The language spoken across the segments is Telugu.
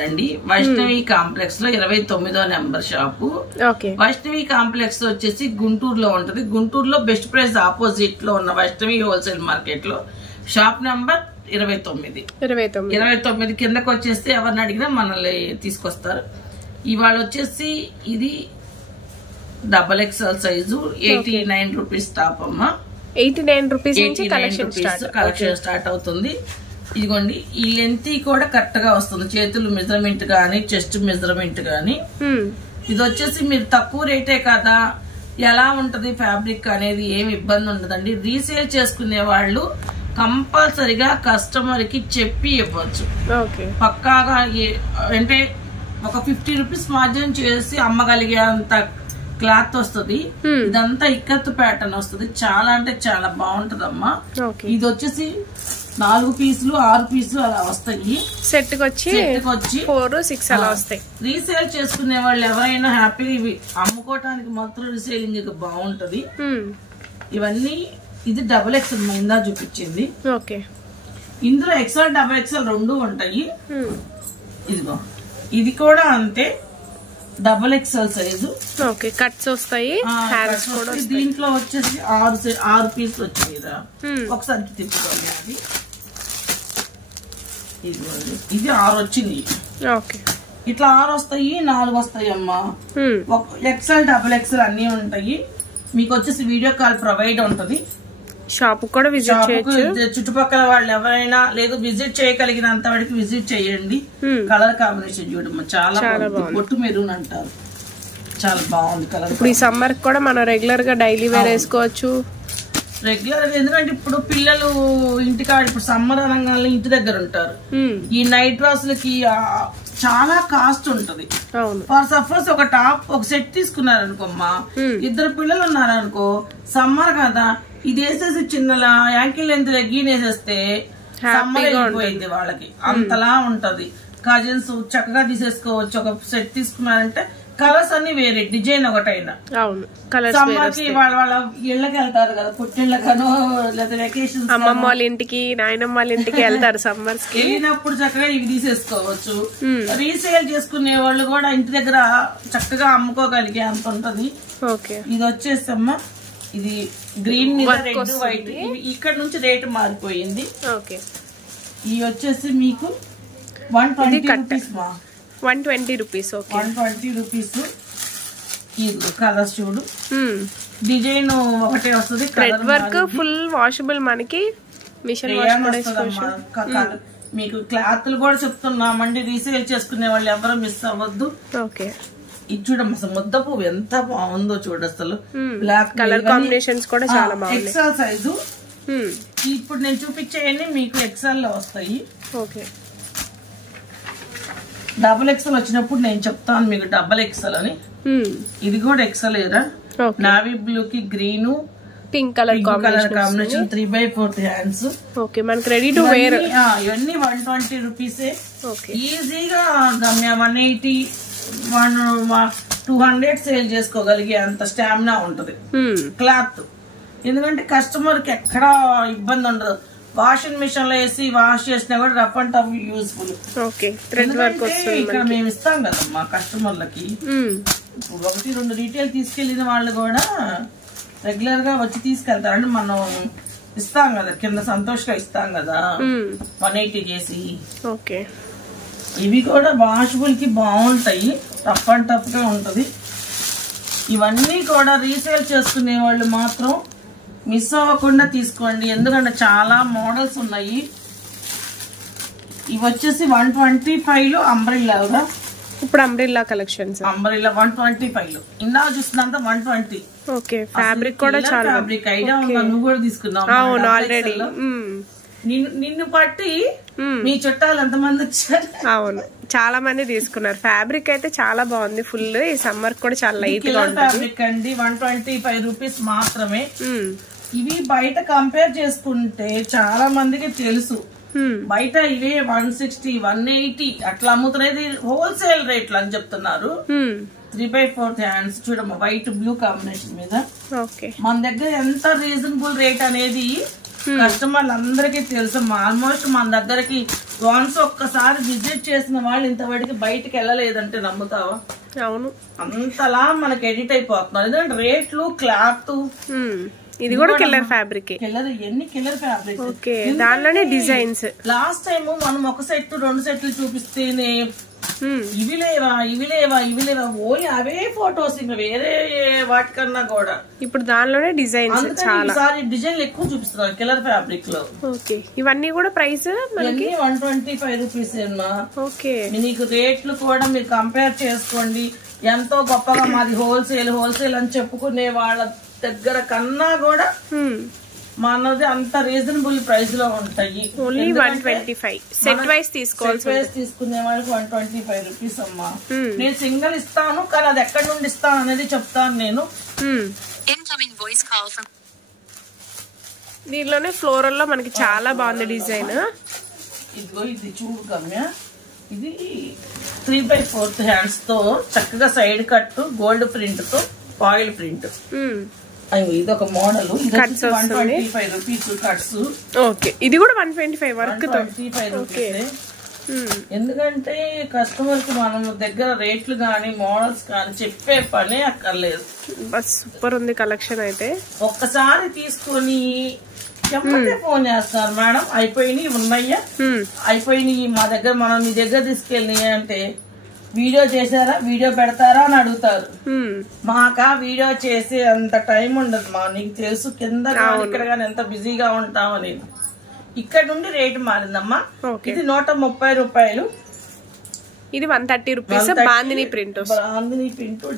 అండి వైష్ణవి కాంప్లెక్స్ లో 29వ నెంబర్ షాపు. వైష్ణవి కాంప్లెక్స్ వచ్చేసి గుంటూరులో ఉంటది. గుంటూరులో బెస్ట్ ప్రైస్ ఆపోజిట్ లో ఉన్న వైష్ణవి హోల్సేల్ మార్కెట్ లో షాప్ నెంబర్ 29 కిందకి వచ్చేస్తే ఎవరిని అడిగినా మనల్ని తీసుకొస్తారు. ఇవాళ వచ్చేసి ఇది XXL సైజు 89 రూపీస్ టాప్ అమ్మా. 89 రూపీస్ నుంచి కలెక్షన్ స్టార్ట్ అవుతుంది. ఇదిగోండి ఈ లెంత్ కూడా కరెక్ట్ గా వస్తుంది. చేతులు మెజర్మెంట్ గానీ చెస్ట్ మెజర్మెంట్ గానీ. ఇది వచ్చేసి మీరు తక్కువ రేటే కదా, ఎలా ఉంటది ఫ్యాబ్రిక్ అనేది ఏమి ఇబ్బంది ఉండదండి. రీసేల్ చేసుకునే వాళ్ళు కంపల్సరిగా కస్టమర్ కి చెప్పి ఇవ్వచ్చు. పక్కాగా అంటే ఒక 50 రూపీస్ మార్జిన్ చేసి అమ్మగలిగే అంత క్లాత్ వస్తుంది. ఇదంతా ఇక్కత్తు ప్యాటర్న్ వస్తుంది. చాలా అంటే చాలా బాగుంటదమ్మా. ఇది వచ్చేసి 4 పీసులు 6 పీసులు అలా వస్తాయి. సెట్ వచ్చి 4, 6 అలా వస్తాయి. రీసేల్ చేసుకునే వాళ్ళు ఎవరైనా హ్యాపీగా ఇవి అమ్ముకోవటానికి మాత్రం రీసేలింగ్ బాగుంటది. ఇవన్నీ ఇది XXL ఇందా చూపించింది. ఇందులో XL XXL రెండు ఉంటాయి. ఇదిగో ఇది కూడా అంతే XXL సైజు. కట్స్ వస్తాయి. దీంట్లో వచ్చేసి 6 పీసులు వచ్చింది. ఒకసారి తిప్పుకోండి. అది ఇది 6 వచ్చింది. ఇట్లా 6 వస్తాయి, 4 వస్తాయి అమ్మా. XL XXL అన్ని ఉంటాయి. మీకు వచ్చేసి వీడియో కాల్ ప్రొవైడ్ ఉంటది. షాప్ కూడా విజిట్ చేయొచ్చు. చుట్టుపక్కల వాళ్ళు ఎవరైనా లేదు విజిట్ చేయగలిగినంత వరకు విజిట్ చేయండి. కలర్ కాంబినేషన్ చూడమ్మా చాలా బొట్టు మెరూన్ అంటారు. చాలా బాగుంది కలర్. ఇప్పుడు ఈ సమ్మర్ కూడా మనం రెగ్యులర్ గా డైలీ వేర్ వేసుకోవచ్చు. రెగ్యులర్ గా ఎందుకంటే ఇప్పుడు పిల్లలు ఇంటికాడ ఇప్పుడు సమ్మర్ అనగానే ఇంటి దగ్గర ఉంటారు. ఈ నైట్ డ్రెస్లకి చాలా కాస్ట్ ఉంటది. ఫర్ సపోజ్ ఒక టాప్ ఒక సెట్ తీసుకున్నారనుకోమ్మా, 2 పిల్లలు ఉన్నారనుకో, సమ్మర్ కదా ఇది వేసేసి చిన్న యాంకిల్ లెంత్ లెగ్గిన్ వేసేస్తే సమ్మర్ అయిపోయింది వాళ్ళకి. అంతలా ఉంటది. కజిన్స్ చక్కగా తీసేసుకోవచ్చు. ఒక సెట్ తీసుకున్నారంటే కలర్స్ అన్ని వేరే, డిజైన్ ఒకటైనా. సమ్మర్ కి వాళ్ళ ఇళ్ళకి వెళ్తారు కదా, పుట్టిళ్ళకనో లేదా వెకేషన్ అమ్మమ్మ వాళ్ళ ఇంటికి నాయనమ్మ వాళ్ళ ఇంటికి వెళ్తారు సమ్మర్స్ కి. వెళ్ళినప్పుడు చక్కగా ఇవి తీసేసుకోవచ్చు. రీసేల్ చేసుకునే వాళ్ళు కూడా ఇంటి దగ్గర చక్కగా అమ్ముకోగలిగే అంత ఉంటది. ఇది వచ్చేసమ్మా ఇది గ్రీన్ మీద రెడ్ వైట్. ఇక్కడ నుంచి రేటు మారిపోయింది. ఇవి వచ్చేసి మీకు 120 రూపీస్ మా. 120 రూపీస్. 120 రూపీస్. ఇది కలర్స్ చూడు, డిజైన్ ఒకటే వస్తుంది. Thread work full washable. మనకి మిషన్ మీకు క్లాత్లు కూడా చెప్తున్నామండి. రీసేల్ చేసుకునే వాళ్ళు ఎవరు మిస్ అవ్వద్దు. ఇది చూడమ్మా అసలు ముద్ద పువ్వు ఎంత బాగుందో చూడు. అసలు బ్లాక్ కలర్ కాంబినేషన్స్ కూడా చాలా బాగుంది. XL size. ఇప్పుడు నేను చూపించేయన్ని మీకు XL లో వస్తాయి. XXL వచ్చినప్పుడు నేను చెప్తాను మీకు XXL అని. ఇది కూడా XL ఏరా. నావీ బ్లూ కి green pink colour combination 3/4 hands. మనకి రెడీ టు వేర్. ఇవన్నీ 120 రూపీసే. ఈజీగా 180 200 సేల్ చేసుకోగలిగే అంత స్టామినా ఉంటది క్లాత్. ఎందుకంటే కస్టమర్ కి ఎక్కడా ఇబ్బంది ఉండదు. వాషింగ్ మిషన్ లో వేసి వాష్ చేసినా కూడా రఫ్ అండ్ టఫ్ యూస్ఫుల్. ఇక్కడ మేము ఇస్తాం కదా మా కస్టమర్లకి. 1-2 రీటైల్ తీసుకెళ్లిన వాళ్ళు కూడా రెగ్యులర్ గా వచ్చి తీసుకెళ్తారు. అంటే మనం ఇస్తాం కదా, కింద సంతోష్ గా ఇస్తాం కదా 180 చేసి. ఇవి కూడా వాషబుల్ కి బాగుంటాయి. రఫ్ అండ్ టఫ్ గా ఉంటది. ఇవన్నీ కూడా రీసేల్ చేసుకునే వాళ్ళు మాత్రం మిస్ అవ్వకుండా తీసుకోండి. ఎందుకంటే చాలా మోడల్స్ ఉన్నాయి. ఇవి వచ్చేసి 125 లో అంబ్రెల్లా. ఇప్పుడు అంబ్రెల్లా కలెక్షన్స్. అంబ్రెల్లా 125 లో. ఇందా చూస్తున్నంత 120. ఫ్యాబ్రిక్ కూడా చాలా ఫ్యాబ్రిక్ ఐడియా ఉందా? నువ్వు కూడా తీసుకున్నావు ఆల్రెడీ. నిన్ను బట్టి మీ చుట్టాలు ఎంతమంది వచ్చారు? అవును, చాలా మంది తీసుకున్నారు. ఫ్యాబ్రిక్ అయితే చాలా బాగుంది. ఫుల్ ఈ సమ్మర్ కూడా చాలా లైట్ గా ఫ్యాబ్రిక్ అండి. 125 రూపీస్ మాత్రమే. ఇవి బయట కంపేర్ చేసుకుంటే చాలా మందికి తెలుసు. బయట ఇవే 160 180 అట్లా అమ్ముతున్నది హోల్సేల్ రేట్లు అని చెప్తున్నారు. 3/4 హ్యాండ్స్ చూడమ్మా, వైట్ బ్లూ కాంబినేషన్ మీద. మన దగ్గర ఎంత రీజనబుల్ రేట్ అనేది కస్టమర్లు అందరికీ తెలుసు. ఆల్మోస్ట్ మన దగ్గరకి వన్స్ ఒక్కసారి విజిట్ చేసిన వాళ్ళు ఇంతవరకు బయటికి వెళ్ళలేదంటే నమ్ముతావా? అవును, అంతలా మనకి ఎడిట్ అయిపోతున్నారు. ఎందుకంటే రేట్లు, క్లాత్, ఇది కూడా కిల్లర్ ఫ్యాబ్రిక్. ఎన్ని కిల్లర్ ఫ్యాబ్రిక్. ఓకే, దానిలోనే డిజైన్స్. లాస్ట్ టైం మనం ఒక సెట్ 2 సెట్లు చూపిస్తేనే ఇవి లేవా ఓన్లీ అవే ఫొటోస్, ఇంకా వేరే వాటికన్నా కూడా. ఇప్పుడు దానిలోనే డిజైన్స్ చాలా డిజైన్లు ఎక్కువ చూపిస్తున్నారు కిల్లర్ ఫ్యాబ్రిక్ లో. ఓకే, ఇవన్నీ కూడా ప్రైస్ మనకి 125 రూపీస్ ఏమన్నా. ఓకే, మీకు రేట్లు కూడా మీరు కంపేర్ చేసుకోండి. ఎంతో గొప్పగా మాది హోల్సేల్ అని చెప్పుకునే వాళ్ళ దగ్గర కన్నా కూడా మనది అంత రీజనబుల్ ప్రైస్ లో ఉంటాయి. ఓన్లీ 125. సెట్ వైస్ తీసుకునే వాళ్ళకి 125 రూపీస్ అమ్మా. నేను సింగిల్ ఇస్తాను, కానీ అది ఎక్కడి నుండి ఇస్తాను అనేది చెప్తాను నేను. దీనిలోనే ఫ్లోరల్ లో మనకి చాలా బాగుంది డిజైన్. ఇదిగో ఇది చూడు గమ్య, ఇది 3/4 హ్యాండ్స్ తో చక్కగా సైడ్ కట్, గోల్డ్ ప్రింట్ తో ఫాయిల్ ప్రింట్. ఇది ఒక మోడల్. 125 rupees cuts. ఓకే, ఇది కూడా 125 వర్క్ తో. 125 రూపీస్. ఎందుకంటే కస్టమర్ కి మనం దగ్గర రేట్లు గానీ మోడల్స్ కానీ చెప్పే పనే అక్కర్లేదు. బస్ సూపర్ ఉంది కలెక్షన్ అయితే. ఒక్కసారి తీసుకొని చెప్పండి ఫోన్ చేస్తారు, మేడం అయిపోయినాయి ఉన్నాయ్యా, అయిపోయినాయి మా దగ్గర, మనం మీ దగ్గర తీసుకెళ్ళినాయి అంటే వీడియో చేశారా, వీడియో పెడతారా అని అడుగుతారు. మాకా వీడియో చేసే అంత టైం ఉండదు మా, నీకు తెలుసు కింద ఇక్కడ కానీ ఎంత బిజీగా ఉంటామని. ఇక్కడ నుండి రేటు మారిందమ్మా. ఇది 130 రూపాయలు. ఇది 130 rupees. Bandhani print,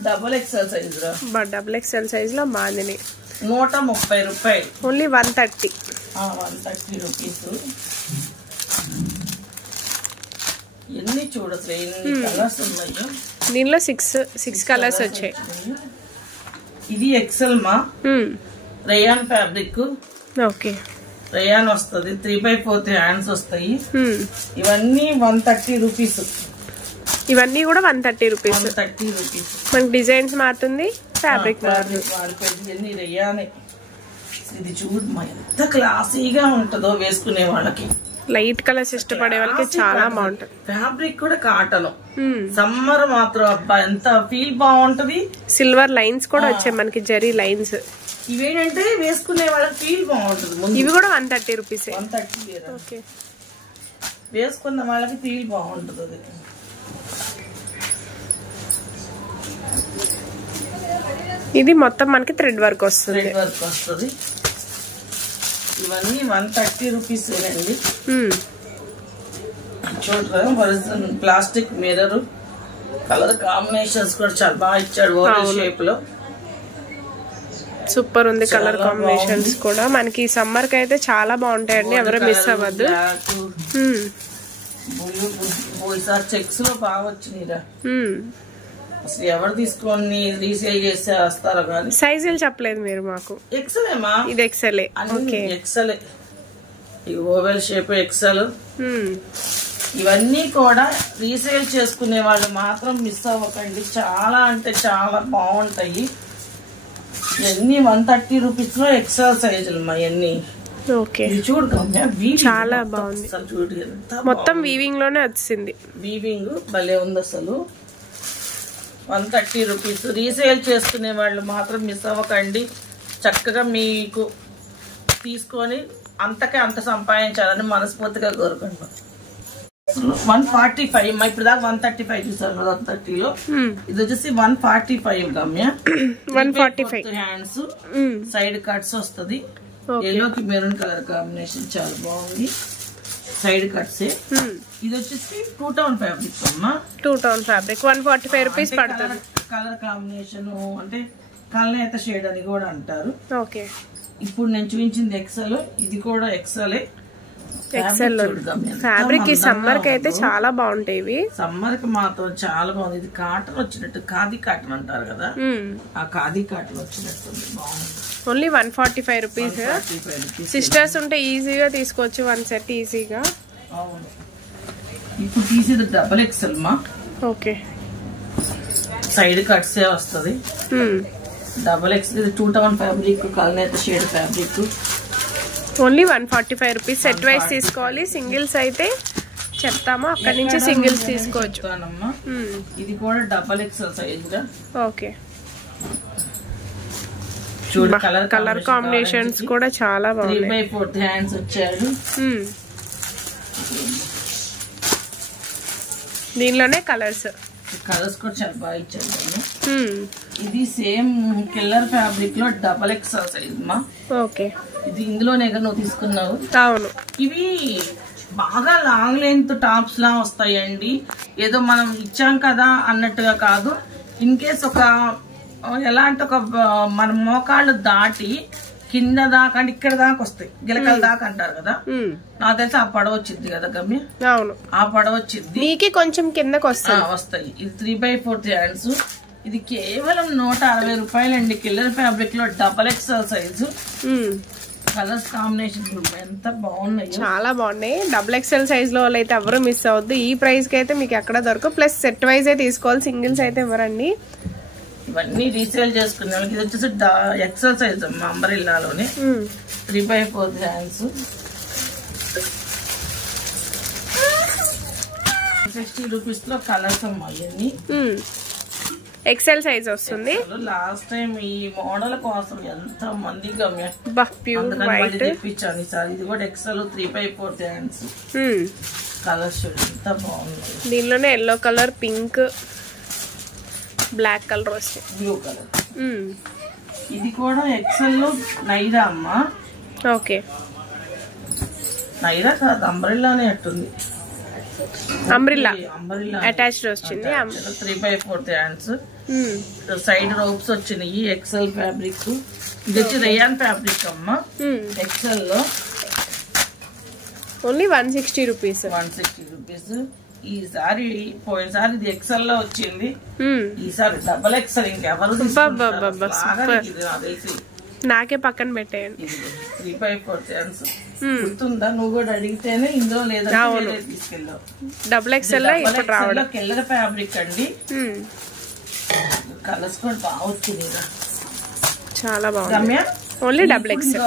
double XL size రా, డబుల్ ఎక్స్ఎల్ సైజ్ లో బాందిని 130 రూపాయలు. ఓన్లీ 130. 130 రూపీస్. ఎన్ని చూడచ్చు, ఎన్ని కలర్స్ ఉన్నాయో. దీనిలో 6 కలర్స్ వచ్చాయి. ఇది ఎక్సెల్ మా, రేయాన్ ఫ్యాబ్రిక్. ఓకే, రేయాన్ వస్తుంది. 3/4 హ్యాండ్స్ వస్తాయి. ఇవన్నీ 130 రూపీస్. ఇవన్నీ కూడా 130 రూపీస్. 130 రూపీస్. మనకి డిజైన్స్ మారుతుంది, ఫ్యాబ్రిక్ మారిపోయింది. రేయానే. ఇది చూడు మా, ఎంత క్లాసీగా ఉంటుందో వేసుకునే వాళ్ళకి. లైట్ కలర్స్ ఇష్టపడే వాళ్ళకి చాలా బాగుంటది. ఫ్యాబ్రిక్ కూడా కాటన్. సమ్మర్ మాత్రం అబ్బా ఎంత ఫీల్ బాగుంటది. సిల్వర్ లైన్స్ కూడా వచ్చాయి మనకి, జరీ లైన్స్. ఇవేంటంటే వేసుకునే వాళ్ళకి ఫీల్ బాగుంటది. ఇవి కూడా 130 రూపీస్. 130. ఓకే, వేసుకున్న వాళ్ళకి ఫీల్ బాగుంటది. ఇది మొత్తం మనకి థ్రెడ్ వర్క్ వస్తుంది. ఇవన్నీ 130 రూపీస్ అండి. చూడరా, ప్లాస్టిక్ మిర్రర్, కలర్ కాంబినేషన్స్ కూడా చాలా బాగా ఇచ్చాడు. ఓవల్ షేప్ లో సూపర్ ఉంది. కలర్ కాంబినేషన్స్ కూడా మనకి సమ్మర్ కి అయితే చాలా బాగుంటాయండి, ఎవరు మిస్ అవ్వద్దు. చెక్స్ లో బాగా వచ్చినాయిరా. అసలు ఎవరు తీసుకొని రీసేల్ చేస్తే వస్తారో కానీ. సైజులు చెప్పలేదు మీరు మాకు. ఎక్సెలేమా, ఇది ఎక్సెలే. ఎక్సెలే. ఈ ఓవెల్ షేప్ ఎక్సెల్. ఇవన్నీ కూడా రీసేల్ చేసుకునే వాళ్ళు మాత్రం మిస్ అవ్వకండి, చాలా అంటే చాలా బాగుంటాయి. ఇవన్నీ 130 రూపీస్ లో ఎక్సెల్ సైజులు మా ఇవన్నీ. ఓకే, చూడు చాలా బాగుంది. చూడు మొత్తం వీవింగ్ లోనే వచ్చింది. వీవింగ్ భలే ఉంది అసలు. 130 రూపీస్. రీసేల్ చేసుకునే వాళ్ళు మాత్రం మిస్ అవ్వకండి. చక్కగా మీకు తీసుకొని అంతకే అంత సంపాదించాలని మనస్ఫూర్తిగా కోరుకుంటాం. 145 ఇప్పుడు దాకా 135 చూసారు కదా 130లో. ఇది వచ్చేసి 145 గమ్య. 145 హ్యాండ్స్, సైడ్ కట్స్ వస్తుంది. ఎల్లోకి మెరూన్ కలర్ కాంబినేషన్ చాలా బాగుంది. Side cuts. ఇది వచ్చేసి 2 టౌన్ ఫ్యాబ్రిక్ అమ్మా. 2 టౌన్ ఫ్యాబ్రిక్ 145 రూపీస్ పడుతుంది. కలర్ కాంబినేషన్ అంటే కల్నేత షేడ్ అని కూడా అంటారు. ఓకే, ఇప్పుడు నేను చూపించింది ఎక్సెల్, ఇది కూడా ఎక్సెల్. ఎక్సెల్ ఫ్యాబ్రిక్ ఈ సమ్మర్ కి అయితే చాలా బాగుంటాయి. ఇవి సమ్మర్ కి మాత్రం చాలా బాగుంది. ఇది కాటన్ వచ్చినట్టు, ఖాదీ కాటన్ అంటారు కదా, ఆ ఖాదీ కాటన్ వచ్చినట్టు బాగుంది. Only 145 rupees. సిస్టర్స్ ఉంటే ఈజీగా తీసుకోవచ్చు 1 సెట్ ఈజీగా. అవును. ఇప్పుడు తీసేది డబుల్ ఎక్సెల్ మా. ఓకే, సైడ్ కట్స్ వస్తుంది. Double XL. ఇది 2 టౌన్ ఫ్యాబ్రిక్, కల్నేత shade fabric. Only 145 rupees. Set wise తీసుకోవాలి, సింగిల్స్ అయితే చెప్తామో అక్కడ నుంచి సింగిల్స్ తీసుకోవచ్చు. ఇది కూడా డబల్ ఎక్సెల్ సైజ్ గా. ఓకే, కలర్ కాంబినేషన్స్ కూడా చాలా బాగున్నాయి. 3/4 హ్యాండ్స్ వచ్చాడు. దీనిలోనే కలర్స్ కూడా చాలా బాగా ఇచ్చారు. ఇది సేమ్ కిల్లర్ ఫ్యాబ్రిక్ లో డబల్ ఎక్సెల్ సైజ్ మా. ఓకే, ఇది ఇందులోనే నువ్వు తీసుకున్నావు. అవును, ఇవి బాగా లాంగ్ లెంత్ టాప్స్ లా వస్తాయండి. ఏదో మనం ఇచ్చాం కదా అన్నట్టుగా కాదు. ఇన్ కేస్ ఒక ఎలాంటి ఒక మన మోకాళ్ళు దాటి కింద దాకా అంటే ఇక్కడ దాకా వస్తాయి, గిలకల దాకా అంటారు కదా. నాకు తెలిసి ఆ పడవ వచ్చింది కదా గమ్య. అవును, ఆ పడవ వచ్చింది, నీకి కొంచెం కిందకి వస్తాయి. ఇది 3/4 హ్యాండ్స్. ఇది కేవలం 160 రూపాయలండి. కిల్లర్ ఫ్యాబ్రిక్ లో double XL size. Colours combination ఎంత బాగున్నాయి, చాలా బాగున్నాయి. డబుల్ ఎక్స్ఎల్ సైజ్ లో అయితే ఎవరు మిస్ అవద్దు. ఈ ప్రైస్ కి అయితే మీకు ఎక్కడ దొరకవు. ప్లస్ సెట్ వైజ్ అయితే తీసుకోవాలి, సింగిల్స్ అయితే ఇవ్వరండి. ఇవన్నీ రీసేల్ చేసుకునే వాళ్ళకి. ఇది వచ్చేసి ఎక్సెల్ సైజ్ అమ్మా, అంబ్రెల్లాలోనే 3/4 హ్యాండ్స్. 60 రూపీస్ లో కలర్స్ అమ్మా. ఇవన్నీ ఎక్సెల్ సైజ్ వస్తుంది. లాస్ట్ టైం ఈ మోడల్ కోసం ఎంత మంది తెప్పించాను ఈసారి. ఇది కూడా ఎక్సెల్ 3/4 హ్యాండ్స్. కలర్స్ ఎంత బాగున్నాయి. దీనిలోనే yellow colour, pink, black colour వస్తాయి, బ్లూ కలర్. ఇది కూడా ఎక్సెల్ లో నైరా అమ్మా. ఓకే, నైరా కాదు, అంబ్రెల్లానే అట్టుంది. అంబ్రెల్లా అటాచ్డ్ వచ్చింది. 3/4 హ్యాండ్స్. సైడ్ రోప్స్ వచ్చినాయి. XL fabric. ఇది వచ్చి రేయాన్ ఫ్యాబ్రిక్ అమ్మా. ఎక్సెల్ లో ఓన్లీ 160 రూపీస్. 160 రూపీస్. ఈసారి పోయినసారి ఇది ఎక్సెల్ లో వచ్చింది, ఈసారి డబల్ ఎక్సెల్. ఇంకెవరు నాకే పక్కన పెట్టేయండి. 3/4 హ్యాండ్స్ గుర్తుందా? నువ్వు కూడా అడిగితేనే ఇందులో లేదా తీసుకెళ్ళావు. డబుల్ ఎక్సెల్ కిల్లర్ ఫ్యాబ్రిక్ అండి. కలర్స్ కూడా బాగా వచ్చింది, చాలా బాగుంది. ఓన్లీ డబుల్ ఎక్సెల్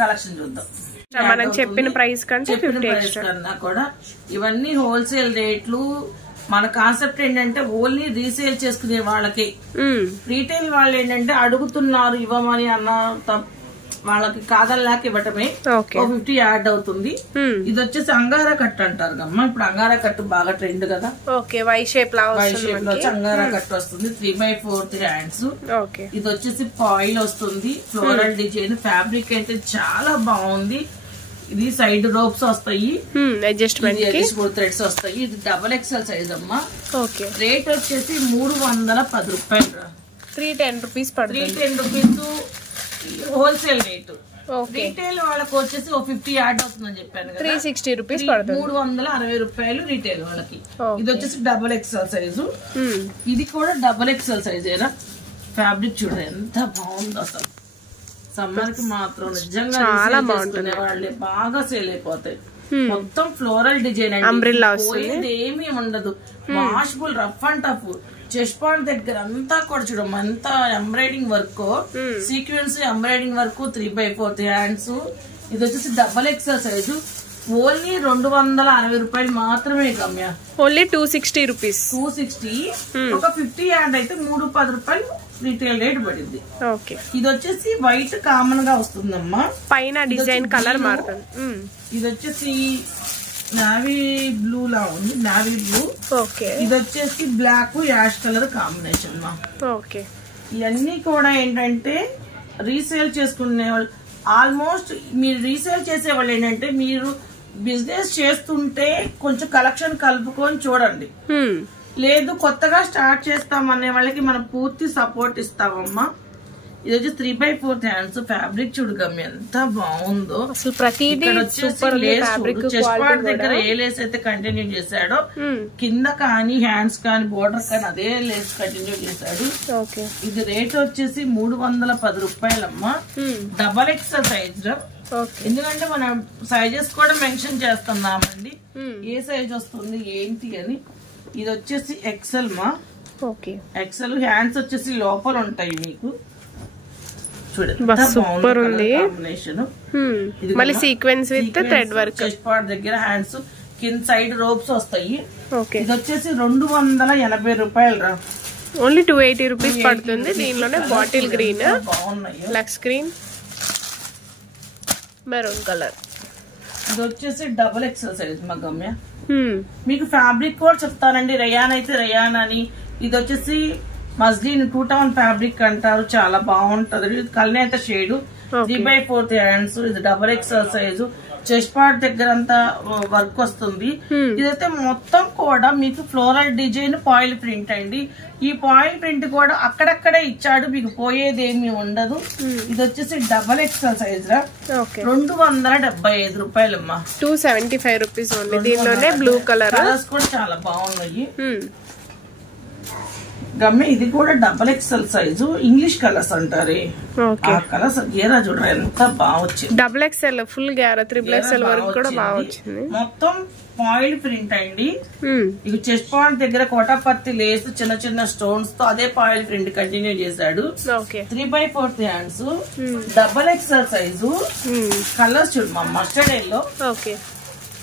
కలెక్షన్ చూద్దాం. మనం చెప్పిన ప్రైస్ కంటే 50 ఎక్స్ట్రా కూడా. ఇవన్నీ హోల్సేల్ రేట్లు. మన కాన్సెప్ట్ ఏంటంటే ఓన్లీ రీసేల్ చేసుకునే వాళ్ళకి. రీటైల్ వాళ్ళు ఏంటంటే అడుగుతున్నారు ఇవ్వమని అన్న వాళ్ళకి కాదల్లాకి ఇవ్వటమే. 50 యాడ్ అవుతుంది. ఇది వచ్చేసి అంగారా కట్ అంటారు కమ్మా. ఇప్పుడు అంగారా కట్ బాగా ట్రెండ్ కదా. వై షేప్ లో అంగారా కట్ వస్తుంది. 3/4 హ్యాండ్స్. ఇది వచ్చేసి పాయిల్ వస్తుంది. Floral design. ఫ్యాబ్రిక్ అయితే చాలా బాగుంది. ఇది సైడ్ రోప్స్ వస్తాయి, అడ్జస్ట్మెంట్ థ్రెడ్స్ వస్తాయి. ఇది డబల్ ఎక్స్ఎల్ సైజ్ అమ్మా. రేట్ వచ్చేసి 310 రూపాయలు. 310 రూపీస్ పడుతుంది. 310 రూపీస్ హోల్సేల్ రేటు. రీటైల్ వాళ్ళకి వచ్చేసి 50 యాడ్ అవుతుందని చెప్పాను కదా. 360 రూపీస్ పడుతుంది. 360 రూపాయలు రీటైల్ వాళ్ళకి. ఇది వచ్చేసి డబల్ ఎక్స్ఎల్ సైజు. ఇది కూడా డబల్ ఎక్స్ఎల్ సైజేనా. ఫ్యాబ్రిక్ చూడండి ఎంత బాగుంది అసలు. సమ్మర్ కి మాత్రం నిజంగా చాలా బాగుంటుంది. వాళ్ళే బాగా సేల్ అయిపోతాయి. మొత్తం ఫ్లోరల్ డిజైన్ అండి, ఏమీ ఉండదు. Washable, rough and tough. Chest point దగ్గర అంతా కూడా చూడము ఎంత embroidering work, sequence embroidering work. 3/4 hands. ఇది వచ్చేసి డబల్ ఎక్స్ఎల్ సైజు. ఓన్లీ 260 రూపాయలు మాత్రమే గమ్య. Only 260 rupees. 260. ఒక 50 యాడ్ అయితే 310 రూపాయలు రీటైల్ రేట్ పడింది. ఇది వచ్చేసి వైట్ కామన్ గా వస్తుందమ్మా. పైన డిజైన్ కలర్ మారుతుంది. ఇది వచ్చేసి నావీ బ్లూ లా ఉంది, నావీ బ్లూ. ఇది వచ్చేసి బ్లాక్ యాష్ కలర్ కాంబినేషన్ మా. ఇవన్నీ కూడా ఏంటంటే రీసేల్ చేసుకునే వాళ్ళు. ఆల్మోస్ట్ మీరు రీసేల్ చేసే వాళ్ళు ఏంటంటే మీరు బిజినెస్ చేస్తుంటే కొంచెం కలెక్షన్ కలుపుకొని చూడండి. లేదు కొత్తగా స్టార్ట్ చేస్తామనే వాళ్ళకి మనం పూర్తి సపోర్ట్ ఇస్తామమ్మా. ఇది వచ్చి 3/4 హ్యాండ్స్. ఫ్యాబ్రిక్ చూడగమ్మ ఎంత బాగుందో అసలు. ప్రతిదీ చెస్ట్ పార్ట్ దగ్గర ఏ లేస్ అయితే కంటిన్యూ చేశాడో కింద కానీ హ్యాండ్స్ కానీ బోర్డర్ కానీ అదే లేస్ కంటిన్యూ చేశాడు. ఇది రేట్ వచ్చేసి 310 రూపాయలమ్మా. డబల్ ఎక్స్ఎల్ సైజ్ లో. ఎందుకంటే మనం సైజెస్ కూడా మెన్షన్ చేస్తున్నామండి, ఏ సైజ్ వస్తుంది ఏంటి అని. ఇది వచ్చేసి ఎక్సెల్ మా. ఎక్సెల్ హ్యాండ్స్ వచ్చేసి లోపల ఉంటాయి మీకు. చూడండి సూపర్ ఉంది. మళ్ళీ sequence with thread work. Chest part దగ్గర హ్యాండ్స్ కింద సైడ్ రోప్స్ వస్తాయి. ఓకే, ఇది వచ్చేసి 280 రూపాయలు రా. ఓన్లీ 280 రూపీస్ పడుతుంది. దీనిలోనే బాటిల్ గ్రీన్, బాగున్నాయి. లక్స్ గ్రీన్, మెరూన్ కలర్. ఇది వచ్చేసి డబుల్ ఎక్సెల్ సైజ్ మా గమ్య. మీకు ఫ్యాబ్రిక్ కూడా చెప్తానండి. రయాన్ అయితే రయాన్ అని. ఇది వచ్చేసి మస్లిన్ 2 టౌన్ ఫ్యాబ్రిక్ అంటారు, చాలా బాగుంటది. ఇది కల్నేత షేడ్, 3/4 హ్యాండ్స్. ఇది double XL size. Chest part దగ్గర అంతా వర్క్ వస్తుంది. ఇదైతే మొత్తం కూడా మీకు ఫ్లోరల్ డిజైన్ పాయిల్ ప్రింట్ అండి. ఈ పాయిల్ ప్రింట్ కూడా అక్కడక్కడే ఇచ్చాడు, మీకు పోయేదేమి ఉండదు. ఇది వచ్చేసి డబల్ ఎక్సెల్ సైజ్ రా. 275 రూపాయలమ్మా. 275 రూపీస్ ఓన్లీ. దీనిలోనే బ్లూ కలర్ కలర్స్ కూడా చాలా బాగున్నాయి గమ్య. ఇది కూడా double XL size, English colours అంటారే ఆ కలర్స్. గేరా చూడరా ఎంత బాగా వచ్చింది. డబుల్ ఎక్స్ఎల్, ఫుల్ గేరా, 3 XL వరకు కూడా బాగా వచ్చింది. మొత్తం పాయిల్ ప్రింట్ అండి. ఇది చెస్ట్ పాయింట్ దగ్గర కోటాపత్తి లేస్ చిన్న చిన్న స్టోన్స్ తో అదే పాయిల్ ప్రింట్ కంటిన్యూ చేశాడు. 3/4 hands, double XL size. Colours చూడమా, మస్టర్డ్ ఎల్లో,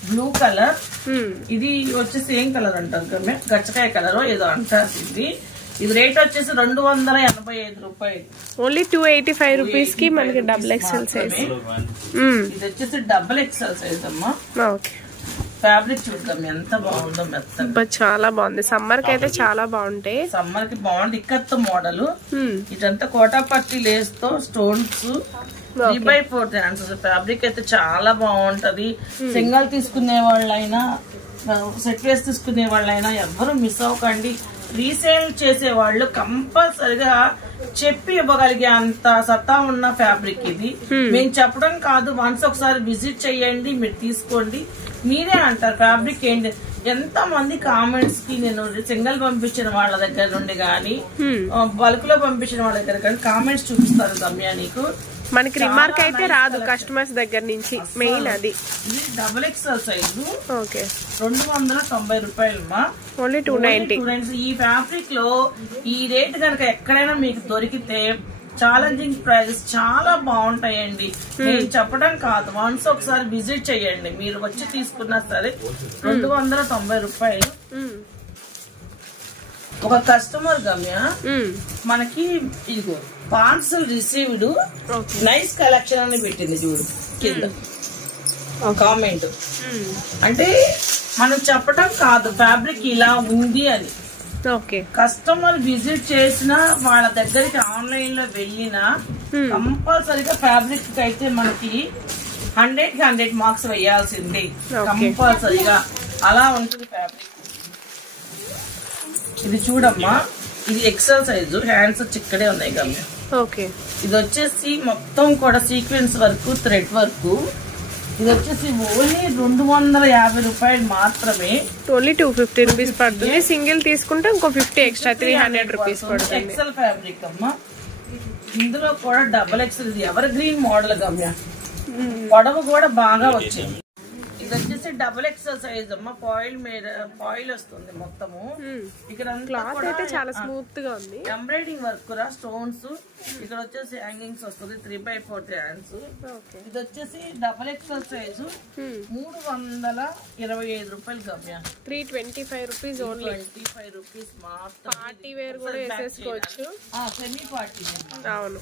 బ్లూ కలర్. ఇది వచ్చేసి ఏం కలర్ అంటారు గమ్య, గచ్చకాయ కలర్ ఏదో అంటారు. ఇది రేట్ వచ్చేసి 285 రూపాయలు. ఓన్లీ 285 రూపీస్ కి మనకి డబుల్ ఎక్స్ఎల్ సైజ్. ఇది వచ్చేసి డబుల్ ఎక్స్ఎల్ సైజ్ అమ్మా. ఫ్యాబ్రిక్ చూద్దాం ఎంత బాగుందో, మెత్తగా చాలా బాగుంది. సమ్మర్ కి అయితే చాలా బాగుంటాయి. సమ్మర్ కి బాగుంది. ఇక్కత్ మోడల్. ఇదంతా కోటాపత్తి లేస్ తో స్టోన్స్, 3/4 హ్యాండ్స్. ఫ్యాబ్రిక్ అయితే చాలా బాగుంటది. సింగల్ తీసుకునే వాళ్ళైనా, సెట్ వేసి తీసుకునే వాళ్ళైనా ఎవ్వరు మిస్ అవ్వకండి. రీసేల్ చేసే వాళ్ళు కంపల్సరిగా చెప్పి ఇవ్వగలిగే అంత సత్తా ఉన్న ఫ్యాబ్రిక్ ఇది. మేము చెప్పడం కాదు, వన్స్ ఒకసారి విజిట్ చెయ్యండి, మీరు తీసుకోండి. మీరే అంటారు ఫ్యాబ్రిక్ ఏంటి. ఎంత మంది కామెంట్స్ కి నేను సింగల్ పంపించిన వాళ్ళ దగ్గర నుండి గానీ, బల్క్ లో పంపించిన వాళ్ళ దగ్గర కానీ కామెంట్స్ చూపిస్తారు గమ్య. నీకు మనకి రిమార్క్ అయితే రాదు కస్టమర్స్ దగ్గర నుంచి, మెయిన్ అది. ఇది డబుల్ ఎక్స్ఎల్ సైజు. 290 రూపాయలు. ఓన్లీ 290. ఈ ఫ్యాబ్రిక్ లో ఈ రేట్ కనుక ఎక్కడైనా మీకు దొరికితే ఛాలెంజింగ్ ప్రైజెస్ చాలా బాగుంటాయండి. నేను చెప్పడం కాదు, వన్స్ ఒకసారి విజిట్ చెయ్యండి. మీరు వచ్చి తీసుకున్నా సరే 290 రూపాయలు. ఒక కస్టమర్ గమ్య మనకి ఇదిగో పార్సల్ రిసీవ్డ్ నైస్ కలెక్షన్ అని పెట్టింది చూడు కింద కామెంట్. అంటే మనం చెప్పటం కాదు ఫ్యాబ్రిక్ ఇలా ఉంది అని. కస్టమర్ విజిట్ చేసిన వాళ్ళ దగ్గరికి ఆన్లైన్ లో వెళ్ళినా కంపల్సరీగా ఫ్యాబ్రిక్ అయితే మనకి 100కి 100 మార్క్స్ వేయాల్సిందే కంపల్సరీగా. అలా ఉంటుంది ఫ్యాబ్రిక్. ఇది చూడమ్మా, ఇది ఎక్సెల్ సైజు. హ్యాండ్స్ చిక్కడే ఉన్నాయి గమ్య. ఇది వచ్చేసి మొత్తం కూడా సీక్వెన్స్ వర్క్, థ్రెడ్ వర్క్. ఇది వచ్చేసి ఓన్లీ 250 రూపాయలు మాత్రమే. ఓన్లీ 250 రూపీస్ పడుతుంది. సింగిల్ తీసుకుంటే ఇంకో 50 ఎక్స్ట్రా 300 రూపీస్ పడుతుంది. ఎక్సెల్ ఫ్యాబ్రిక్ అమ్మా. ఇందులో కూడా డబల్ ఎక్సెల్. ఇది ఎవర్ గ్రీన్ మోడల్ గమ్య. పొడవు కూడా బాగా వచ్చింది. ఇది వచ్చేసి డబుల్ ఎక్సెల్ సైజ్ అమ్మా. పాయిల్ వస్తుంది మొత్తము. ఇక్కడ క్లాత్ అయితే చాలా స్మూత్ గా ఉంది. ఎంబ్రాయిడింగ్ వర్క్ రా, స్టోన్స్. ఇక్కడ వచ్చేసి హ్యాంగింగ్స్ వస్తుంది, 3/4 హ్యాండ్స్. ఇది వచ్చేసి డబుల్ ఎక్సెల్ సైజు. 325 రూపాయలు గమ్య. 325 రూపీస్ ఓన్లీ. 25 రూపీస్ మాత్రం. పార్టీ వేర్ కూడా వేసేసుకోవచ్చు. Semi party. అవును,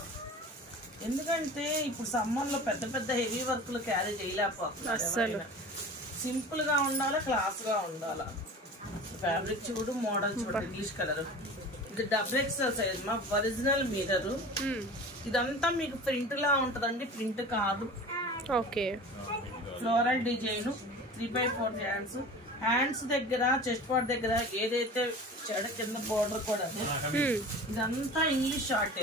ఎందుకంటే ఇప్పుడు సమ్మర్ లో పెద్ద పెద్ద హెవీ వర్క్లు క్యారీ చేయలేకపోతున్నారు. సింపుల్ గా ఉండాలా, క్లాస్ గా ఉండాలా. ఫ్యాబ్రిక్ చూడు, మోడల్ చూడు, ఇంగ్లీష్ కలర్. ఇది డబుల్ ఎక్సెల్ సైజ్ మా. Original mirror. ఇదంతా మీకు ప్రింట్ లా ఉంటదండి, ప్రింట్ కాదు. Floral design, 3/4 hands. హ్యాండ్స్ దగ్గర, చెస్ట్ పార్ట్ దగ్గర ఏదైతే చెడ కింద బోర్డర్ కూడా ఇదంతా English short.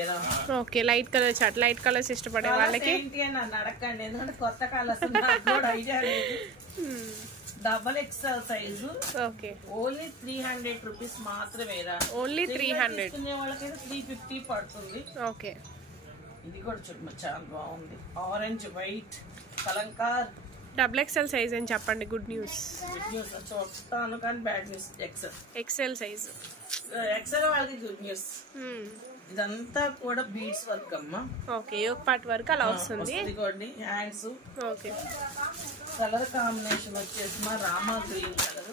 Light colour short. Light colours ఇష్టపడే వాళ్ళకి నన్ను అడగండి, ఎందుకంటే కొత్త కలర్స్ ఐడియా లేదు. Double XL size. Only 300 rupees మాత్రమే. ఓన్లీ 300. వాళ్ళకైతే 350 పడుతుంది. ఇది కూడా చూడండి చాలా బాగుంది. Orange, white, Kalamkari. Double XL size అని చెప్పండి. Good news. చూస్తాను కానీ bad news. XL size. XL వాళ్ళకి గుడ్ న్యూస్. ఇదంతా కూడా బీడ్స్ వర్క్ అమ్మా. ఓకే, యోక్ పార్ట్ వర్క్ అలా వస్తుంది. హ్యాండ్స్. ఓకే, కలర్ కాంబినేషన్ వచ్చేసి మా Rama green colour,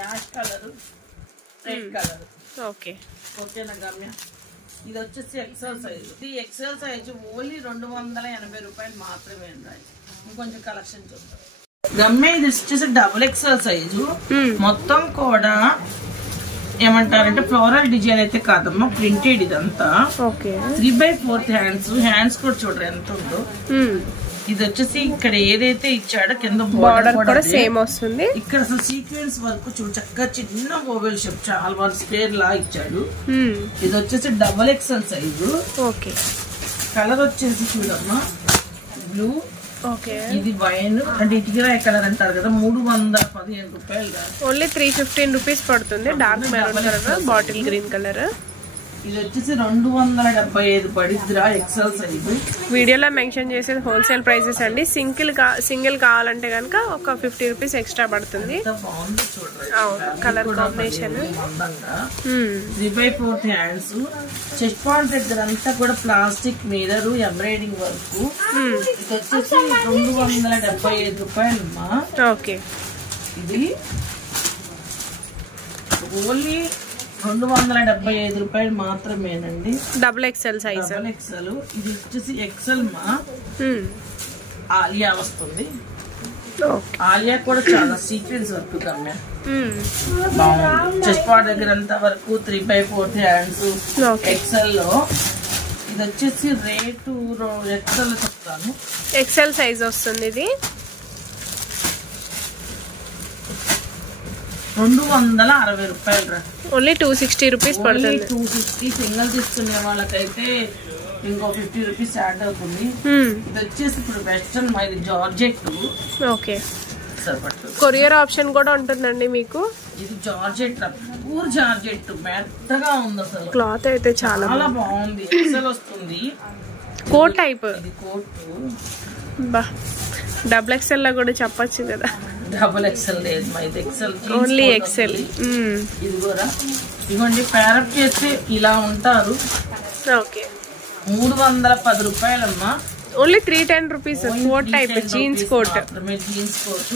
ash colour, red colour. Okay ఓకేనా గమ్య. ఇది వచ్చేసి ఎక్సెల్ సైజు. ఇది ఎక్సెల్ సైజు ఓన్లీ 280 రూపాయలు మాత్రమే అండి. ఇంకొంచెం కలెక్షన్ చూద్దాం గమ్య. ఇది వచ్చేసి డబుల్ ఎక్సెల్ సైజు. మొత్తం కూడా ఏమంటారంటే ఫ్లోరల్ డిజైన్ అయితే కాదమ్మా, ప్రింటెడ్ ఇదంతా. 3/4 హ్యాండ్స్ కూడా చూడరు ఎంత ఉందో. ఇది వచ్చేసి ఇక్కడ ఏదైతే ఇచ్చాడో కింద బోర్డర్ కూడా సేమ్ వస్తుంది. ఇక్కడ అసలు సీక్వెన్స్ వర్క్ చూడు, చక్కగా చిన్న ఓవెల్ షేప్ చాలా వరకు స్క్వేర్ లా ఇచ్చాడు. ఇది వచ్చేసి double XL size. Okay, colour వచ్చేసి చూడమ్మా బ్లూ. ఓకే, ఇది వైన్ అంటే ఇటుకరాయ కలర్ అంటారు కదా, 315 రూపాయలు. ఓన్లీ 315 రూపీస్ పడుతుంది. Dark maroon colour, bottle green colour. ఇది వచ్చేసి 275 పడిద్దిరా ఎక్సెల్ సైజు. వీడియోలో మెన్షన్ చేసేది హోల్సేల్ ప్రైసెస్ అండి. సింగిల్ కావాలంటే కనుక ఒక 50 రూపీస్ ఎక్స్ట్రా పడుతుంది. Colour combination 3/4 hands. Chest point దగ్గర అంతా కూడా ప్లాస్టిక్ మిర్రర్ ఎంబ్రాయిడింగ్ వర్క్. ఇది వచ్చేసి 275 రూపాయలమ్మా. ఓకే, ఇది ఓన్లీ 275 రూపాయలు మాత్రమేనండి. Double XL size. Double XL. ఇది వచ్చేసి ఎక్సెల్ మా. ఆలియా వస్తుంది. ఆలియా కూడా చాలా సీక్వెన్స్ వర్క్ కమ్మే బాగుంది. చెస్ట్ పార్ట్ దగ్గర అంతా వరకు 3/4 హ్యాండ్స్ ఎక్సెల్ లో. ఇది వచ్చేసి రేటు ఎక్సెల్ చెప్తాను. ఎక్సెల్ సైజ్ వస్తుంది. ఇది 260 రూపాయలు. ఓన్లీ 260 రూపీస్ పడుతుంది. 260 సింగిల్ తీసుకునే వాళ్ళకైతే ఇంకో 50 రూపీస్ యాడ్ అవుతుంది. ఇది వచ్చేసి ఇప్పుడు వెస్టర్న్ ఇది జార్జెట్. ఓకే, కొరియర్ ఆప్షన్ కూడా ఉంటుందండి మీకు. ఇది జార్జెట్, పూర్ జార్జెట్, మెత్తగా ఉంది అసలు. క్లాత్ అయితే చాలా బాగుంది. ఎక్సెల్ వస్తుంది. Coat type. ఇది కోట్. బా, డబుల్ ఎక్సెల్ లో కూడా చెప్పచ్చు కదా. డబుల్ ఎక్సెల్ లేదు మా, ఇది ఎక్సెల్, ఓన్లీ ఎక్సెల్. ఇది కూడా ఇవ్వండి. ప్యారప్ చేస్తే ఇలా ఉంటారు. ఓకే, 310 రూపాయలమ్మా. Only 310 rupees. Coat type jeans coat. Jeans coat.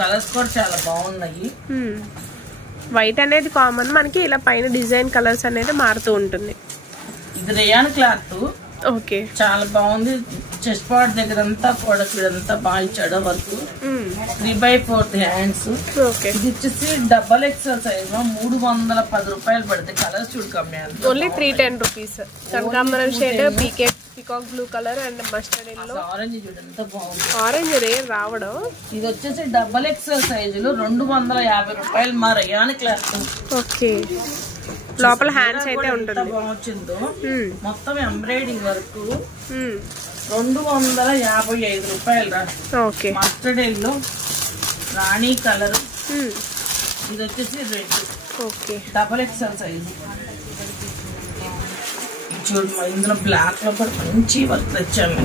Colours కూడా చాలా బాగున్నాయి. వైట్ అనేది కామన్ మనకి, ఇలా పైన డిజైన్ కలర్స్ అనేది మారుతూ ఉంటుంది. ఇది రేయాన్ క్లాత్. ఓకే, చాలా బాగుంది. చెస్ట్ పార్ట్ దగ్గర అంతా కూడా ఇదంతా బాగా ఇచ్చాడు వర్క్. 3/4 హ్యాండ్స్. ఓకే, ఇది వచ్చేసి డబల్ ఎక్సెల్ సైజ్. 310 రూపాయలు పడుతుంది. కలర్స్ చూడు కమ్మే. Only 310 rupees. కనకాంబరం shade, peacock blue colour and mustard yellow. Orange చూడు ఎంత బాగుంది. ఆరెంజ్ రేర్ రావడం. ఇది వచ్చేసి డబల్ ఎక్సెల్ సైజులో 250 రూపాయలు మా రేయాన్ క్లాత్. ఓకే, లోపల హ్యాండ్స్ అయితే ఉంటుంది. బాగుందో మొత్తం ఎంబ్రాయిడింగ్ వర్క్. 255 రూపాయలు రా. ఓకే, మస్టర్డ్ ఎల్లో, రాణి కలర్. ఇది వచ్చేసి red. Okay, double XL size. చూడు ఇందులో బ్లాక్ లో కూడా మంచి వర్క్ తెచ్చాము.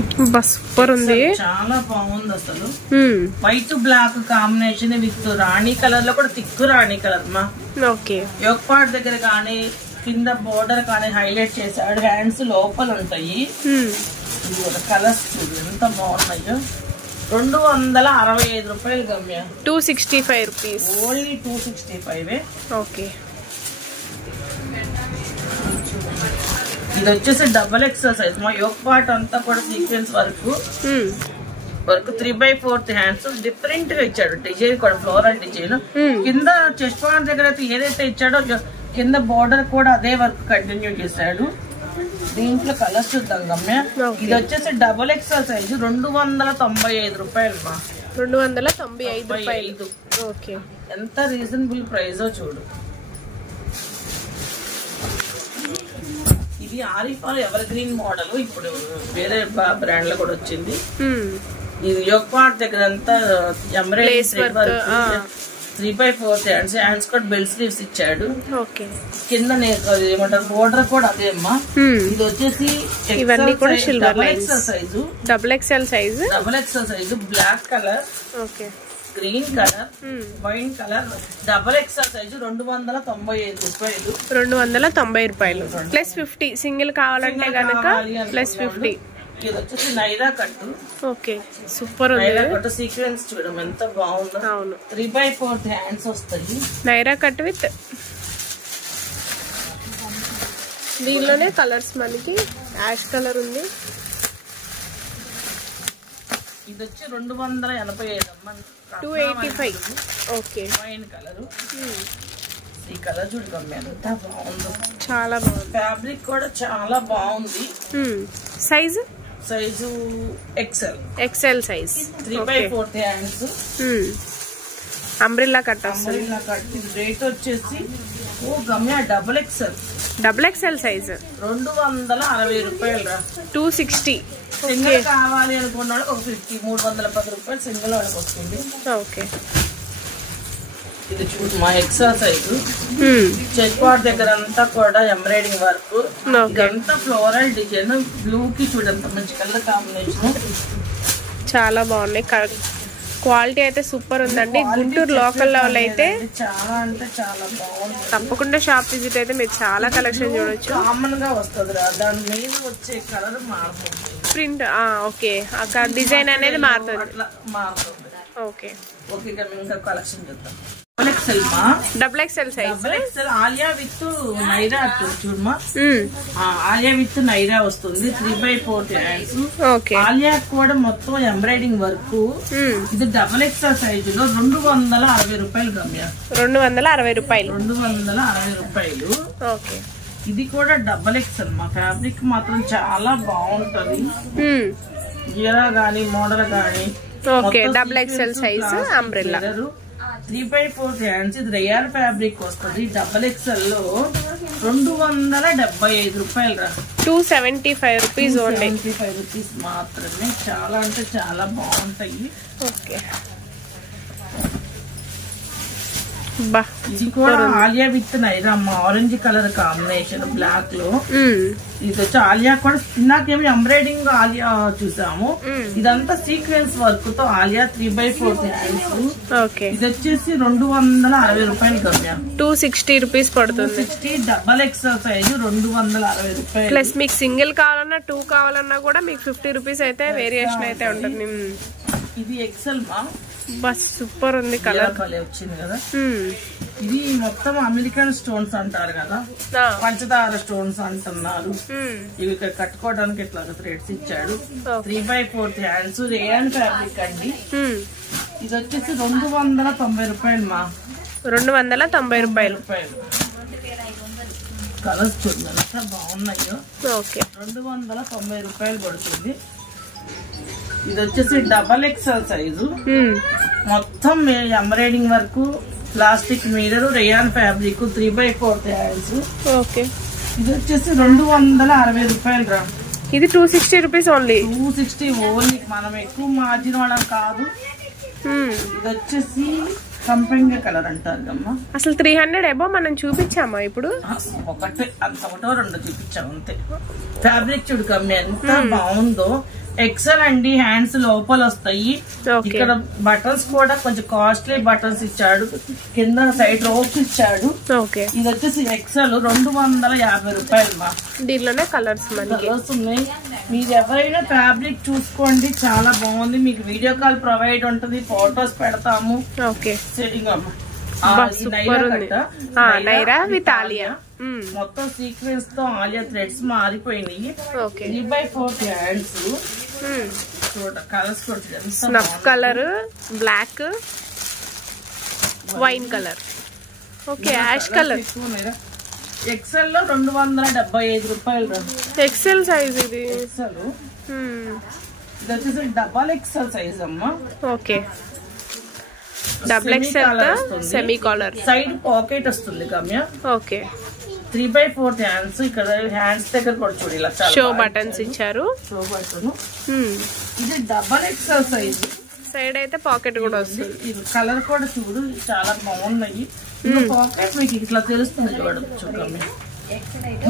సూపర్ ఉంది. చాలా బాగుంది అసలు. వైట్ బ్లాక్ కాంబినేషన్ విత్ రాణి కలర్ లో కూడా తిక్కు రాణి కలర్ మా. ఓకే, యోక్ పార్ట్ దగ్గర కానీ కింద బోర్డర్ కానీ హైలైట్ చేశాడు. హ్యాండ్స్ లోపల ఉంటాయి. కలర్స్ చూడు ఎంత బాగున్నాయో. 265 రూపాయలు గమ్య. 265 రూపీస్. ఓన్లీ 265. ఓకే, ఇది వచ్చేసి డబల్ ఎక్సెల్ సైజ్. మా యోక్ పార్ట్ అంతా కూడా సీక్వెన్స్ వర్క్. 3/4 హ్యాండ్స్. డిఫరెంట్ గా ఇచ్చాడు డిజైన్ కూడా, ఫ్లోరల్ డిజైన్. కింద చెస్ట్ పాయింట్ దగ్గర అయితే ఏదైతే ఇచ్చాడో కింద బోర్డర్ కూడా అదే వర్క్ కంటిన్యూ చేశాడు. దీంట్లో కలర్స్ చూద్దాం గమ్య. ఇది వచ్చేసి డబల్ ఎక్సెల్ సైజు. 295 రూపాయలు మా. 295 రూపాయలు. ఓకే, ఎంత రీజనబుల్ ప్రైస్ చూడు. ఇది ఆరిఫాల్ ఎవర్ గ్రీన్ మోడల్. ఇప్పుడు వేరే బ్రాండ్ లో కూడా వచ్చింది. ఇది యోక్ పార్ట్ దగ్గర అంతా ఎంబ్రాయిడరీ వర్క్. 3/4 హ్యాండ్స్. హ్యాండ్స్ కూడా బెల్ స్లీవ్స్ ఇచ్చాడు. కింద ఏమంటారు బోర్డర్ కూడా అదే అమ్మా. ఇది వచ్చేసి ఇవన్నీ కూడా silver XL size. Double XL size. Double XL size black colour. Okay, green colour, wine colour, double XL size 295 రూపాయలు. 290 రూపాయలు ప్లస్ 50. సింగిల్ కావాలంటే గనక ప్లస్ 50. ఇది వచ్చేసి నైరా కట్టు. ఓకే, సూపర్ ఉంది. నైరా కట్టు సీక్వెన్స్ చూడడం ఎంత బాగుందో. అవును, 3/4 హ్యాండ్స్ వస్తాయి. నైరా కట్ విత్ దీనిలోనే కలర్స్ మనకి యాష్ కలర్ ఉంది. ఇది వచ్చి 285 అమ్మ. 285. Okay, wine colour. ఈ కలర్ చూడడం ఎంత బాగుందో, చాలా బాగుంది. ఫ్యాబ్రిక్ కూడా చాలా బాగుంది. Size XL size. 3/4 hands. Umbrella cut వస్తుంది. రేట్ వచ్చేసి గమ్య డబుల్ ఎక్సెల్ సైజ్ 260 రూపాయలు. 260. సింగిల్ కావాలి అనుకున్నాడు ఒక 50, 310 రూపాయలు సింగిల్ వాళ్ళకి వస్తుంది. ఓకే, ఇది చూడు మా ఎక్సెల్ సైజు. చెక్ పార్ట్ దగ్గర అంతా కూడా ఎంబ్రాయిడింగ్ వర్క్. ఇదంతా ఫ్లోరల్ డిజైన్. బ్లూ కి చూడంత మంచి కలర్ కాంబినేషన్. చాలా బాగున్నాయి. క్వాలిటీ అయితే సూపర్ ఉందండి. గుంటూరు లోకల్ లెవెల్ అయితే చాలా అంటే చాలా బాగుంది. తప్పకుండా షాప్ విజిట్ అయితే మీరు చాలా కలెక్షన్ చూడొచ్చు. కామన్ గా వస్తుంది రా, దాని మీద వచ్చే కలర్ మారుతుంది. ప్రింట్ ఓకే, అక్కడ డిజైన్ అనేది మారుతుంది. ఓకే ఓకే, ఇంకా కలెక్షన్ చూద్దాం. Double XL size. Alia with Naira చూడమా. ఆలియా విత్ నైరా వస్తుంది. 3/4 హ్యాండ్స్. ఆలియా కూడా మొత్తం ఎంబ్రాయిడింగ్ వర్క్. ఇది డబుల్ ఎక్సెల్ సైజులో 260 రూపాయలు గమ్య. 260 రూపాయలు. 260 రూపాయలు. ఓకే, ఇది కూడా డబుల్ ఎక్సెల్. మా ఫ్యాబ్రిక్ మాత్రం చాలా బాగుంటది. గీరా గానీ మోడల్ గానీ. Okay, double XL size umbrella. 3/4 hands. ఇది రియల్ ఫ్యాబ్రిక్ వస్తుంది. డబల్ ఎక్సెల్ లో 275 రూపాయలు రా. 275 రూపీస్ ఓన్లీ. 275 రూపీస్ మాత్రమే. చాలా అంటే చాలా బాగుంటాయి. ఓకే, ఇది కూడా ఆలియా విత్ నైరా అమ్మ. ఆరెంజ్ కలర్ కాంబినేషన్ బ్లాక్ లో. ఇది వచ్చి ఆలియా కూడా నాకేమి ఎంబ్రాయిడింగ్ ఆలియా చూసాము. ఇదంతా సీక్వెన్స్ వర్క్ తో ఆలియా 3/4 హ్యాండ్స్. ఇది వచ్చేసి 260 రూపాయలు గమ్య. 260 రూపీస్ పడుతుంది. 260. డబల్ ఎక్సెల్ సైజు 260 రూపాయలు. ప్లస్ మీకు సింగిల్ కావాలన్నా 2 కావాలన్నా కూడా మీకు 50 రూపీస్ అయితే వేరియేషన్ అయితే ఉంటుంది. ఇది ఎక్సెల్ మా. బస్ సూపర్ ఉంది. కలర్ వచ్చింది కదా. ఇది మొత్తం అమెరికన్ స్టోన్స్ అంటారు కదా, పంచదార స్టోన్స్ అంటున్నారు. ఇవి ఇక్కడ కట్టుకోవడానికి ఇట్లా థ్రెడ్స్ ఇచ్చాడు. 3/4 హ్యాండ్స్. రేయన్ ఫ్యాబ్రిక్ అండి. ఇది వచ్చేసి 290 రూపాయలు మా. 290 రూపాయలు. కలర్స్ చూడండి అట్లా బాగున్నాయో. ఓకే, 290 రూపాయలు పడుతుంది. ఇది వచ్చేసి డబల్ ఎక్సెల్ సైజు. మొత్తం embroidering work, plastic mirror, rayon fabric, 3/4 hands. Okay, ఇది వచ్చేసి 260 రూపాయలు రా. ఇది 260 రూపీస్ ఓన్లీ. 260 ఓన్లీ. మనం ఎక్కువ మార్జిన్ వాళ్ళం కాదు. ఇది వచ్చేసి సంపెంగ కలర్ అంటారు అమ్మా. అసలు 300 అబో మనం చూపించామా ఇప్పుడు? ఒకటో రెండో చూపించాము అంతే. ఫ్యాబ్రిక్ చూడు కమ్మి ఎంత బాగుందో. ఎక్సెల్ అండి. హ్యాండ్స్ లోపల వస్తాయి. ఇక్కడ బటన్స్ కూడా కొంచెం కాస్ట్లీ బటన్స్ ఇచ్చాడు. కింద సైడ్ రోప్స్ ఇచ్చాడు. ఇది వచ్చేసి ఎక్సెల్ 250 రూపాయలు మా. దీనిలోనే కలర్స్ ఉన్నాయి. మీరు ఎవరైనా ఫ్యాబ్రిక్ చూసుకోండి, చాలా బాగుంది. మీకు వీడియో కాల్ ప్రొవైడ్ ఉంటుంది, ఫొటోస్ పెడతాము. సెట్టింగ్ అమ్మా. నైరా విత్ ఆలియా. మొత్తం సీక్వెన్స్ తో ఆలియా థ్రెడ్స్ మారిపోయినాయి. 3/4 hands. Colours snuff colour, black, wine colour, okay, ash colour. XL లో 275 రూపాయలు. ఎక్సెల్ సైజ్ ఇది. ఎక్సెల్. ఇది వచ్చేసి డబల్ ఎక్సెల్ సైజ్ అమ్మా. Okay, double XL semi collar. Side pocket వస్తుంది గమ్య. Okay, 3/4 hands. ఇక్కడ హ్యాండ్స్ దగ్గర కూడా చూడు ఇలా షో బటన్స్ ఇచ్చారు. Show button. ఇది డబల్ ఎక్సెల్ సైజ్. సైడ్ అయితే పాకెట్ కూడా వస్తుంది. ఇది కలర్ కూడా చూడు చాలా బాగున్నాయి. పాకెట్ మీకు ఇట్లా తెలుస్తుంది చూడచ్చు గమ్య.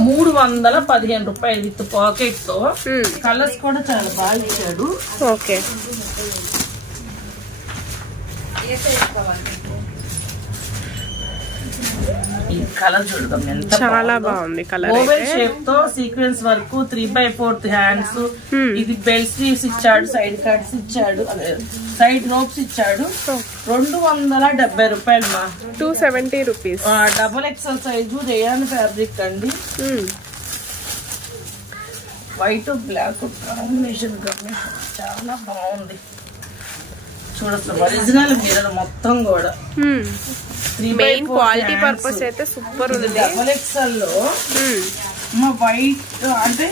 315 రూపాయలు విత్ పాకెట్ తో. కలర్స్ కూడా చాలా బాగా ఇచ్చాడు. ఓకే, ఈ కలర్ చూడదాం ఎంత చాలా బాగుంది కలర్. ఓవెల్ షేప్ తో సీక్వెన్స్ వర్క్ 3/4 హ్యాండ్స్. ఇది బెల్ స్లీవ్స్ ఇచ్చాడు, సైడ్ కట్స్ ఇచ్చాడు, సైడ్ రోప్స్ ఇచ్చాడు. 270 రూపాయలు మా. 270 rupees. Double XL size rayon fabric అండి. వైట్ బ్లాక్ కాంబినేషన్ చాలా బాగుంది. చూడొచ్చు ఒరిజినల్ మిర్రర్ మొత్తం కూడా. మెయిన్ క్వాలిటీ పర్పస్ అయితే సూపర్ ఉంది. డబుల్ ఎక్సెల్ లో వైట్ అంటే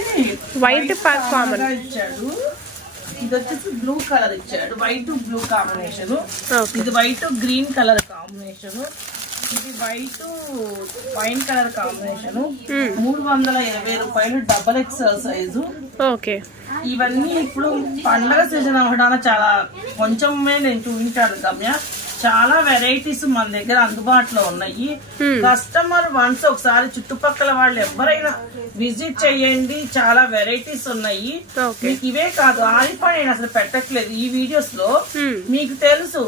వైట్ కామన్ ఇచ్చాడు. ఇది వచ్చేసి బ్లూ కలర్ ఇచ్చాడు, వైట్ బ్లూ కాంబినేషన్. ఇది వైట్ గ్రీన్ కలర్ కాంబినేషన్. ఇది వైట్ వైన్ కలర్ కాంబినేషన్. 320 రూపాయలు డబుల్ ఎక్సెల్ సైజు. ఓకే. ఇవన్నీ ఇప్పుడు పండగ సీజన్ అవ్వడానికి చాలా కొంచెమే నేను చూపించాను గమ్య. చాలా వెరైటీస్ మన దగ్గర అందుబాటులో ఉన్నాయి. కస్టమర్ వన్స్ ఒకసారి చుట్టుపక్కల వాళ్ళు ఎవరైనా విజిట్ చేయండి. చాలా వెరైటీస్ ఉన్నాయి. మీకు ఇవే కాదు, ఆరిపా నేను అసలు పెట్టట్లేదు ఈ వీడియోస్ లో. మీకు తెలుసు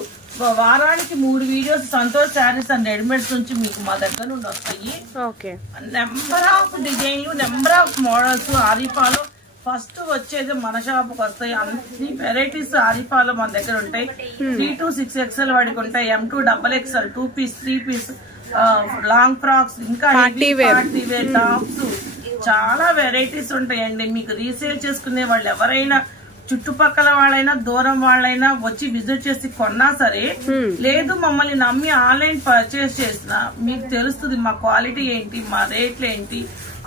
వారానికి 3 videos Santosh saris and readymades నుంచి మీకు మా దగ్గర నుండి వస్తాయి. నెంబర్ ఆఫ్ డిజైన్లు, నెంబర్ ఆఫ్ మోడల్స్ ఆరిపాలో ఫస్ట్ వచ్చేది మన షాప్ కు వస్తాయి. అన్ని వెరైటీస్ ఆరిపాలో మన దగ్గర ఉంటాయి. 3 to 6 XL వాడికి ఉంటాయి. M2 double XL 2 piece 3 piece long frocks, ఇంకా పార్టీ వేర్ టాప్స్, చాలా వెరైటీస్ ఉంటాయండి. మీకు రీసేల్ చేసుకునే వాళ్ళు ఎవరైనా చుట్టుపక్కల వాళ్ళైనా దూరం వాళ్ళైనా వచ్చి విజిట్ చేసి కొన్నా సరే, లేదు మమ్మల్ని నమ్మి ఆన్లైన్ పర్చేస్ చేసినా మీకు తెలుస్తుంది మా క్వాలిటీ ఏంటి, మా రేట్లు ఏంటి.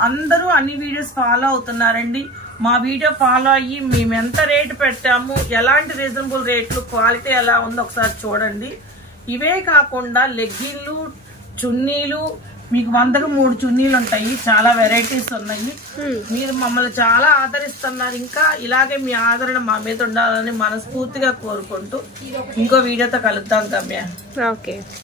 అందరూ అన్ని వీడియోస్ ఫాలో అవుతున్నారండి. మా వీడియో ఫాలో అయ్యి మేము ఎంత రేటు పెట్టాము, ఎలాంటి రీజనబుల్ రేట్లు, క్వాలిటీ ఎలా ఉందో ఒకసారి చూడండి. ఇవే కాకుండా లెగ్గిన్లు, చున్నీలు, మీకు 100కు 3 చున్నీలు ఉంటాయి. చాలా వెరైటీస్ ఉన్నాయి. మీరు మమ్మల్ని చాలా ఆదరిస్తున్నారు. ఇంకా ఇలాగే మీ ఆదరణ మా మీద ఉండాలని మనస్ఫూర్తిగా కోరుకుంటూ ఇంకో వీడియోతో కలుద్దాం గమ్య. ఓకే.